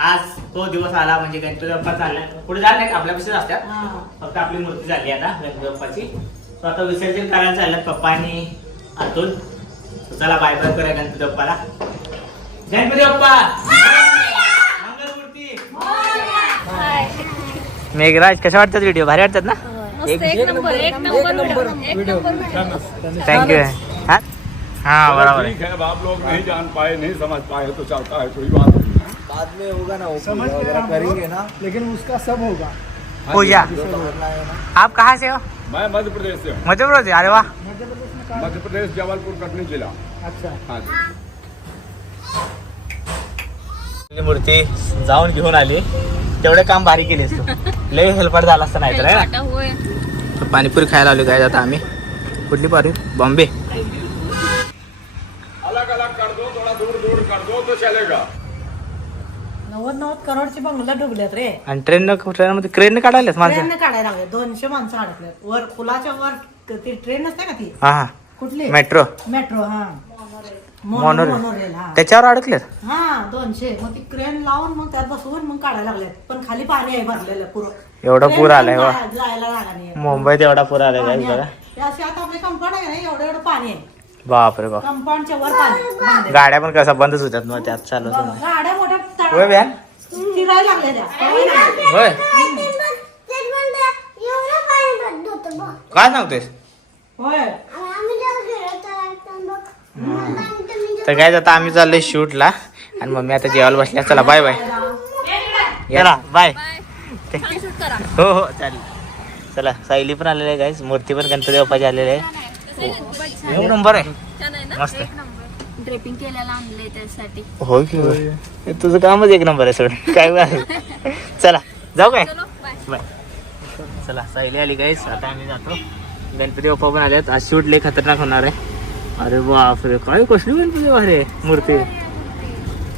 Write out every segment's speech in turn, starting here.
आज तो दिवस आला म्हणजे गणपती बाप्पा चालला पुढे जात नाही आपल्या विषय असतात फक्त आपली मूर्ती झाली आता गणपती बाप्पाची तो आता विसर्जन करायला चाललं पप्पा आणि अतुल. चला बाय बाय करूया गणपती बाप्पाला गणपती बाप्पा मेघराज कशा वाटतात व्हिडिओ भारी वाटतात ना? एक नंबर एक नंबर व्हिडिओ एक नंबर थँक्यू हा? हा बरोबर आहे. ठीक अब आप लोग नहीं जान पाए नहीं समझ पाए तो चलता है कोई बात बाद में होगा ना समझ करेंगे ना। लेकिन उसका सब होगा। जो करना है ना। आप कहाँ से हो? मैं मध्य प्रदेश से हूँ। मध्य प्रदेश अरे वाह। मध्य प्रदेश में कहाँ? मध्य प्रदेश जबलपुर कटनी जिला। अच्छा। हाँ जी। मूर्ती जाऊन घेऊन आली. तेवढे काम भारी केलेस तू. लय हेल्पर झाला असता नाही तर है ना? होय. पाणीपुरी खायला आलो काय आता आम्ही. कुठली पारी? बॉम्बे. अलग अलग कर दो थोड़ा दूर दूर कर दो तो चलेगा। नव्वद नव्वद करोडचे बंगला डुबल्यात रे. आणि ट्रेन ट्रेनमध्ये क्रेन काढायलाच ट्रेन काढायला लागले. दोनशे माणसं अडकल्यात वर पुलाच्या वर ती ट्रेन नसते का ती? हा कुठली? मेट्रो मेट्रो हा. मोनोरेल. मोनोरेल हा. त्याच्यावर अडकलेत? हा दोनशे. मग ती क्रेन लावून मग त्यात बसवून मग काढायला लागल्यात पण खाली पाणी आहे भरलेलं पुरं. एवढा ट्रेन पूर आलाय वा जाय- जायला जागा नाही मुंबईत एवढा पूर आलाय काय आता आपले कंपाऊंड आहे ना एवढं एवढं पाणी आहे. बापरे बाप. कंपाऊंडच्या वर पाणी. गाड्या पण कसा बंदच होत्यात मग त्यात चालत. गाड्या मोठ्या होय बॅन. होय काय सांगतोयस? होय. तर काय आता आम्ही चाललोय शूटला. आणि मम्मी आता जेवायला बसल्या. चला बाय बाय चला बाय हो हो चालेल. चला सायली पण आलेली आहे गाईस मूर्ती पण गणपती बाप्पाची आलेली आहे. एक नंबर आहे. मस्त. ड्रेपिंग केलेला त्यासाठी. होय की होय. हे तुझं कामच एक नंबर आहे सोड. काय बा- चला जाऊ काय? चलो बाय बाय चला सायली आली गाईस आता आम्ही जातो. गणपती बाप्पा पण आलेत. आज शूट लय खतरनाक होणार आहे. अरे बापरे काय कसली गणपती बाहेर मूर्ती.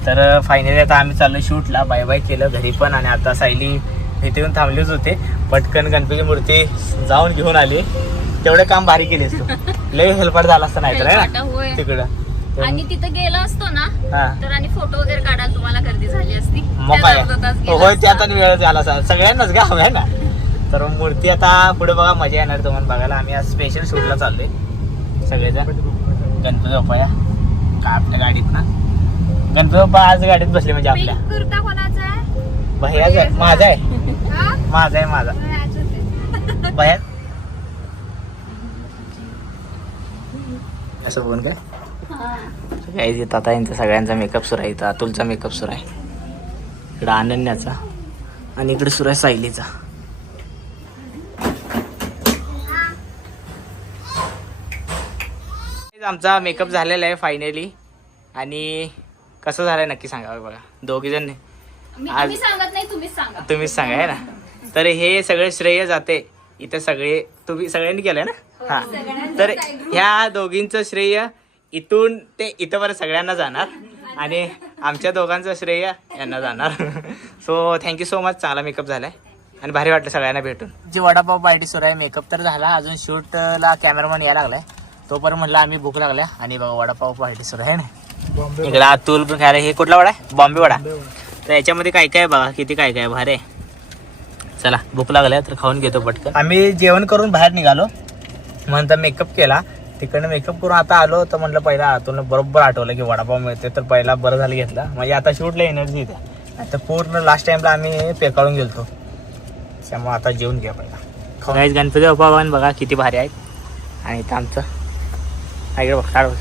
तर फायनली आता आम्ही चाललो शूटला. बाय बाय केलं घरी पण. आणि आता सायली इथे येऊन थांबलीच होते. पटकन गणपती मूर्ती जाऊन घेऊन आली. तेवढे काम भारी केलेस तू. लय हेल्पर झाला असता नाही तर है? होय. तिकडं. आणि तिथं गेलो असतो ना हा. तर आणि फोटो वगैरे काढायला तुम्हाला गर्दी झाली असती. मग त्यात काय? अर्धा तास गेला होय असता. त्यात आणि वेळ झाला असा सगळ्यांनाच गाव आहे ना? तर मग मूर्ती आता पुढे बघा मजा येणार तुम्हाला बघायला. आम्ही आज स्पेशल शूटला चाललोय. सगळेजण. गणपती बाप्पा या. का आपल्या गाडीत ना? गणपती बाप्पा आज गाडीत बसले म्हणजे आपल्या. पिंक कुर्ता कोणाचा आहे? भैयाच आहे. माझा आहे. हा? माझा आहे माझा. आहे. भैया? असं बोल काय. काही येत आता यांचा सगळ्यांचा मेकअप सुरू आहे. इथं अतुलचा मेकअप सुरू आहे. इकडं अनन्याचा आणि इकडे सुरू आहे सायलीचा. आमचा मेकअप झालेला आहे फायनली आणि कसं झालंय नक्की सांगा बघा. दोघी जण आज- सांगत नाही तुम्हीच सांगा. तुम्हीच सांगा आहे ना? तर हे सगळे श्रेय जाते. इथे सगळे तुम्ही सगळ्यांनी केलंय ना? हा. तर ह्या दोघींचं श्रेय इथून ते इथंपर्यंत सगळ्यांना जाणार आणि आमच्या दोघांचं श्रेय यांना जाणार. So thank you so much चांगला मेकअप झालाय. आणि भारी वाटलं सगळ्यांना भेटून. जे वडापाव पार्टी सुरू आहे मेकअप तर झाला. अजून शूटला कॅमेरामन यायला लागलाय. तोपर्यंत म्हटलं आम्ही भूक लागल्या. आणि बघा वडापाव पार्टी सुरू आहे ना. इकडे अतुल पण खायला हे कुठला वडा आहे? बॉम्बे वडा. तर याच्यामध्ये काय काय आहे बघा किती काय काय आहे, भारी आहे. चला भूक लागल्या तर खाऊन घेतो पटकन. आम्ही जेवण करून बाहेर निघालो. म्हणता मेकअप केला. तिकडनं मेकअप करून आता आलो तर म्हटलं पहिला आतून बरोबर आठवलं की वडापाव मिळते तर पहिला बरं झालं घेतला. म्हणजे आता शूटला एनर्जी येते. आता पूर्ण लास्ट टाइमला आम्ही पेकाळून गेलतो. त्यामुळे आता जेवून घ्या पहिला. गाईज गणपती बाप्पा बघा किती भारी आहेत. आणि इथं आमचं ऐकलं बघ काढ बघ.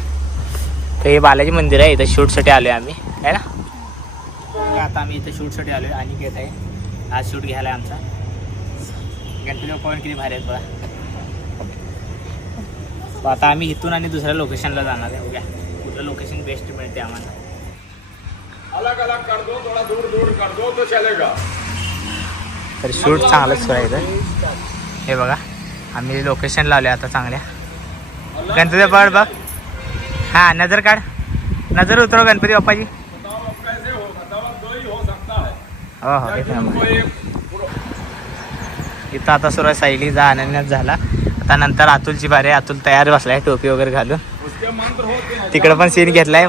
तर हे बालाजी मंदिर आहे इथं शूटसाठी आलो आहे आम्ही. आहे ना? आता आम्ही इथं शूटसाठी आलो आहे आणि घेत आहे. आज शूट घ्यायला आहे आमचा. गणपती बाप्पा किती भारी आहेत बघा. आता आम्ही इथून आणि दुसऱ्या लोकेशनला जाणार आहे. बघा कुठलं लोकेशन बेस्ट मिळते आम्हाला. अलग अलग कर दो थोड़ा दूर दूर कर दो तो चलेगा. तर शूट चांगलंच सुरू आहे इथं. हे बघा आम्ही लोकेशन लावले आता चांगल्या. गणपती बाप्पा बघ. हां नजर काढ. नजर उतरव गणपती कैसे हो ही इथं आता सुरू आहे सायलीचा अनन्यात झाला. आता नंतर अतुलची बारी. अतुल तयार बसलाय टोपी वगैरे घालून. हैं तिकडं पण सीन घेतलाय.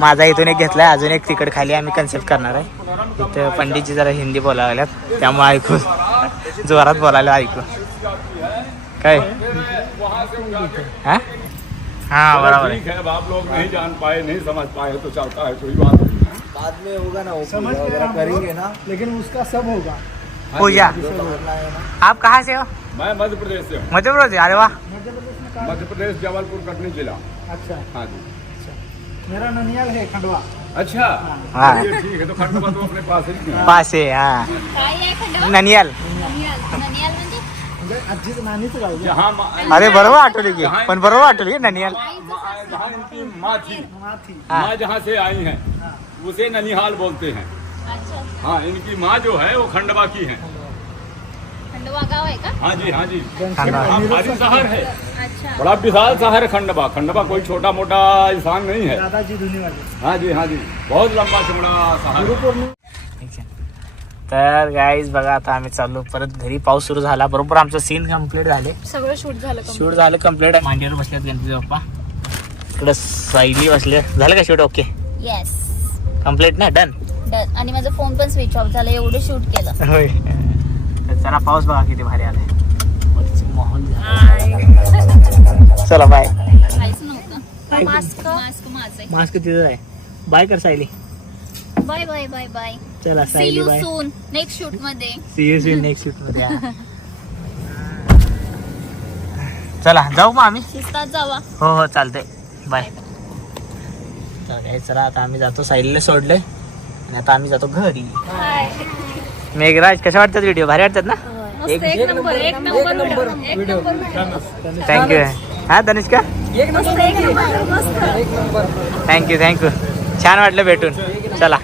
माझा इथून एक घेतलाय. अजून एक तिकड खाली आम्ही कन्सेप्ट करणार आहे. इथे पंडितजी जरा हिंदी बोलायला लागल्यात. त्यामुळे ऐकून जोरात बोलायला ऐकू. काय? हा? हा बरोबर आहे. ठीक है अब आप लोग नहीं जान पाए नहीं समझ पाए तो चलता है कोई बात नहीं बाद में होगा ना करेंगे ना. लेकिन उसका सब होगा। पूजा है आप कहाँ से हो? मैं मध्य प्रदेश से हूँ। मध्य प्रदेश अरे वाह। मध्य प्रदेश जबलपुर कटनी जिला। अच्छा। हाँ जी। मेरा ननियाल है खंडवा। अच्छा। हाँ। ठीक है तो खंडवा तो अपने पास ही है। पास हा खंडवा? ननियाल। अरे बरोबर आठवली की। पण बरोबर आठवली ननियाल। माँ- थी माँ हाँ। जहाँ से आई हैं उसे ननिहाल बोलते हैं। अच्छा हाँ इनकी माँ जो है वो खंडवा की है। खंडवा गाव आहे का? हाँ जी हाँ जी। हाँ, भारी शहर है? अच्छा। बड़ा विशाल शहर है खंडवा? खंडवा कोई छोटा मोटा इंसान नहीं है। दादाजी धुनी वाले। हाँ जी हाँ जी। बहुत लंबा चौड़ा शहर है। तर गाईज बघा आता आम्ही चाललो. परत घरी पाऊस सुरू झाला. बरोबर आमचं सीन कंप्लीट झाले. सगळं शूट झालं शूट झालं कंप्लीट मांडीवर बसल्यात गणपती बाप्पा. इकडं सायली बसले. झालं का शूट ओके येस कंप्लीट ना? डन आणि माझा फोन पण स्विच ऑफ झाला एवढं शूट केलं. होय. तर चला पाऊस बघा किती भारी आलाय. वरती माहोल झाला. चला बाय काहीच नव्हतं. मास्क मास्क माझं मास्क तिथं आहे. बाय कर Sayali. Bye bye bye bye चला see Sayali you bye soon next शूटमध्ये. See you see next शूटमध्ये. चला जाऊ मग आम्ही. शिस्तात जावा. हो हो चालतंय. बाय चला आता आम्ही जातो. सायलीला सोडले आणि आता आम्ही जातो घरी. मेघराज कशा वाटतात व्हिडिओ भारी वाटतात ना? एक एक नंबर एक नंबर एक नंबर थँक्यू हा तनिष्का? थँक्यू थँक्यू छान वाटलं भेटून. चला.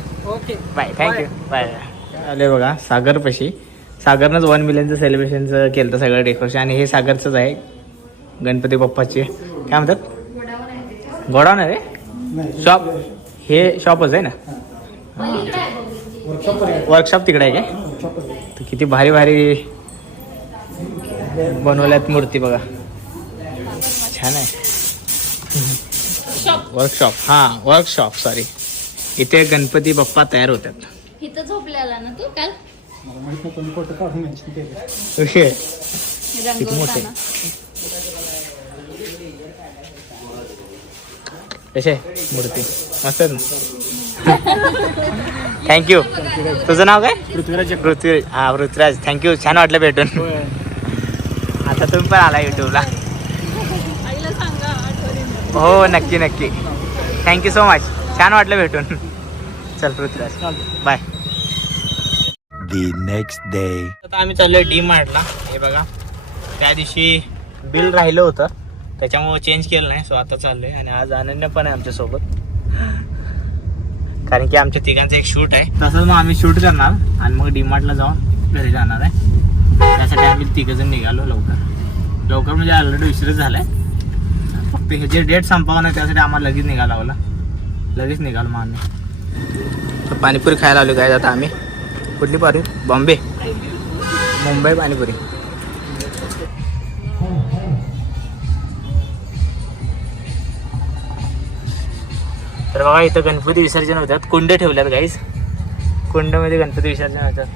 बाय थँक्यू बाय आले बघा सागरपाशी. सागरनंच वन मिलियनचं सेलिब्रेशनचं केलं होतं सगळं डेकोरेशन आणि हे सागरचंच आहे. गणपती बाप्पाचे. काय म्हणतात? गोडाऊन आहे रे शॉप हे शॉपच आहे ना? वर्कशॉप तिकडे आहे काय तर किती भारी भारी बनवल्यात मूर्ती बघा. छान आहे. वर्कशॉप हा वर्कशॉप सॉरी इथे गणपती बाप्पा तयार होतात. इथं झोपलेला ना तू काल? कसे? मूर्ती. मस्त आहेत ना. थँक्यू तुझं नाव काय? पृथ्वीराज पृथ्वी हा पृथ्वीराज. थँक्यू छान वाटलं भेटून. आता तुम्ही पण आला युट्यूबला हो नक्की नक्की. थँक्यू सो मच छान वाटलं भेटून. चल Prithviraj. Bye the next day. आता आम्ही चाललोय डी मार्टला हे बघा. त्या दिवशी बिल राहिलं होतं. त्याच्यामुळे चेंज केलं नाही. सो आता चाललोय. आणि आज अनन्य पण आहे आमच्यासोबत. कारण की आमच्या तिघांचं एक शूट आहे. तसंच मग आम्ही शूट करणार आणि मग डी मार्टला जाऊन घरी जाणार आहे. त्यासाठी आम्ही तिघ जण निघालो लवकर. लवकर म्हणजे ऑलरेडी उशीरच झालाय. फक्त हे जे डेट संपावं नाही त्यासाठी आम्हाला लगेच निघायला लावला. लगेच निघालो मग आम्ही. तर पाणीपुरी खायला आलो काय आता आम्ही कुठली पारी? बॉम्बे. मुंबई पाणीपुरी. तर बघा इथं गणपती विसर्जन होतात. कुंड ठेवल्यात गाईस कुंडमध्ये गणपती विसर्जन होतात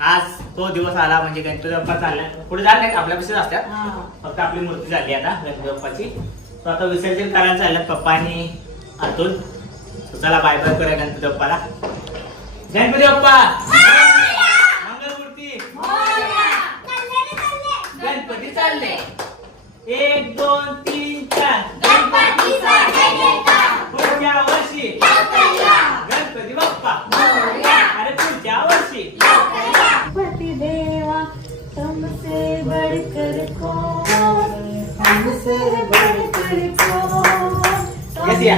आज तो दिवस आला म्हणजे गणपती बाप्पा चालला पुढे झालं नाही आपल्यापासून असतात. फक्त आपली मूर्ती झाली आता गणपती बाप्पाची. तो आता विसर्जन करायला चालल्यात पप्पा आणि अतुल. चला बाय बाय करूया गणपती बाप्पाला. गणपती बाप्पा! मंगलमूर्ती! गणपती चालले. एक दोन तीन चार. पुढच्या वर्षी. गणपती बाप्पा. अरे पुढच्या वर्षी. गणपति देवा तुमसे बढ़कर कौन हमसे बढ़कर कौन येस या.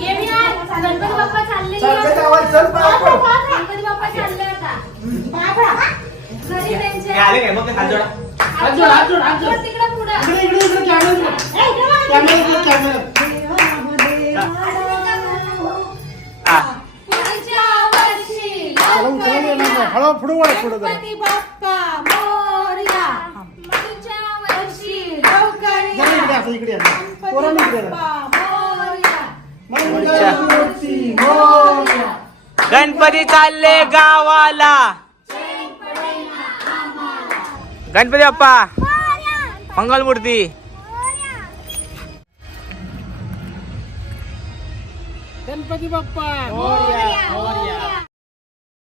ये मी आज गणपती बाप्पा चालले चल चल आवाज चल बापा गणपती बाप्पा चालले आता. बाबा घरी त्यांच्या आले काय? मग हात जोडा. हात जोडा हात जोडा हात जोडा. तिकडे पुढे. इकडे इकडे इकडे कॅमेरा इकडे. कॅमेरा इकडे कॅमेरा पुढच्या वर्षी हळू पुढे पुढे गणपती बाप्पा आता इकडे या. पोरांनी इकडे या. बाप्पा मोरया मंगलमूर्ती मोरया. गणपती चालले गावाला गणपती बाप्पा मंगलमूर्ती गणपती बाप्पा